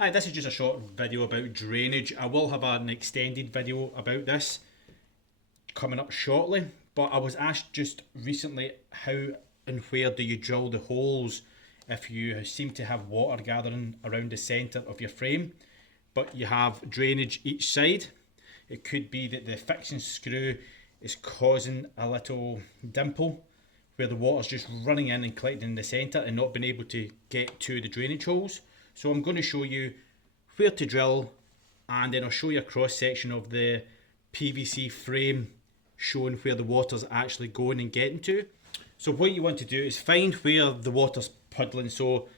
Hi, this is just a short video about drainage. I will have an extended video about this coming up shortly, but I was asked just recently how and where do you drill the holes if you seem to have water gathering around the centre of your frame, but you have drainage each side. It could be that the fixing screw is causing a little dimple where the water's just running in and collecting in the centre and not being able to get to the drainage holes. So I'm going to show you where to drill, and then I'll show you a cross section of the PVC frame showing where the water's actually going and getting to. So what you want to do is find where the water's puddling. So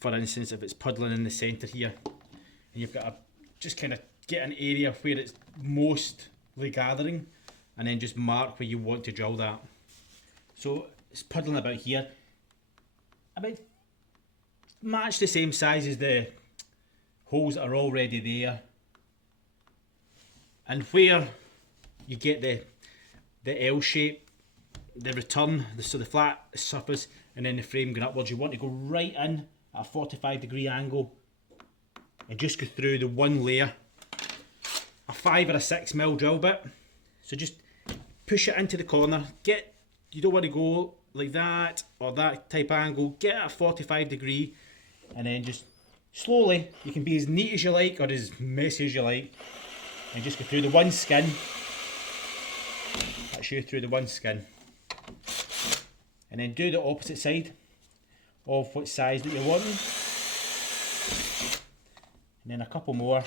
for instance, if it's puddling in the centre here, and you've got to just kind of get an area where it's mostly gathering, and then just mark where you want to drill that. So it's puddling about here, about match the same size as the holes that are already there, and where you get the L shape, the return, so the flat surface and then the frame going upwards, you want to go right in at a 45-degree angle and just go through the one layer, a 5 or a 6 mil drill bit. So just push it into the corner, you don't want to go like that or that type of angle, get at a 45-degree, and then just slowly, you can be as neat as you like or as messy as you like, and just go through the one skin. That's you through the one skin, and then do the opposite side of what size that you're wanting, and then a couple more.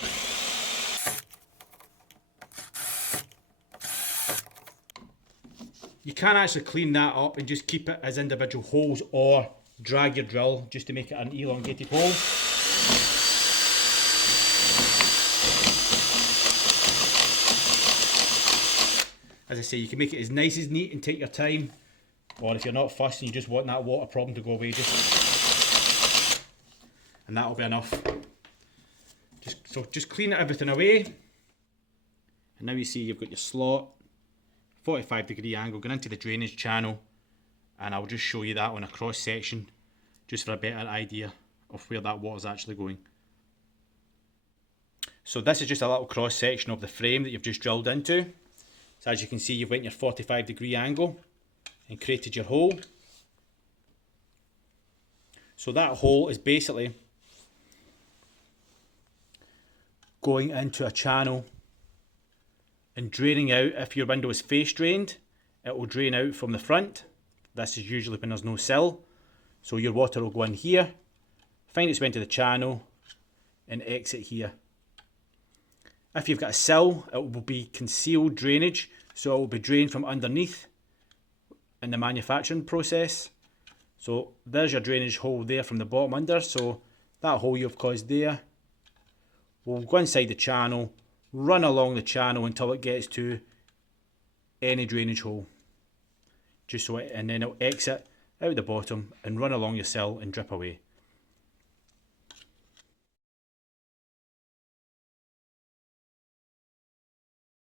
You can actually clean that up and just keep it as individual holes, or drag your drill just to make it an elongated hole. As I say, you can make it as nice as neat and take your time, or if you're not fussed and you just want that water problem to go away, and that'll be enough. Just clean everything away, and now you see you've got your slot, 45-degree angle going into the drainage channel, and I'll just show you that on a cross section just for a better idea of where that water's actually going. So this is just a little cross section of the frame that you've just drilled into. So as you can see, you've went your 45-degree angle and created your hole. So that hole is basically going into a channel and draining out. If your window is face drained, it will drain out from the front. This is usually when there's no sill. So your water will go in here, find its way into the channel, and exit here. If you've got a sill, it will be concealed drainage, so it will be drained from underneath in the manufacturing process. So there's your drainage hole there from the bottom under. So that hole you've caused there will go inside the channel, run along the channel until it gets to any drainage hole. And then it'll exit out the bottom and run along your sill and drip away.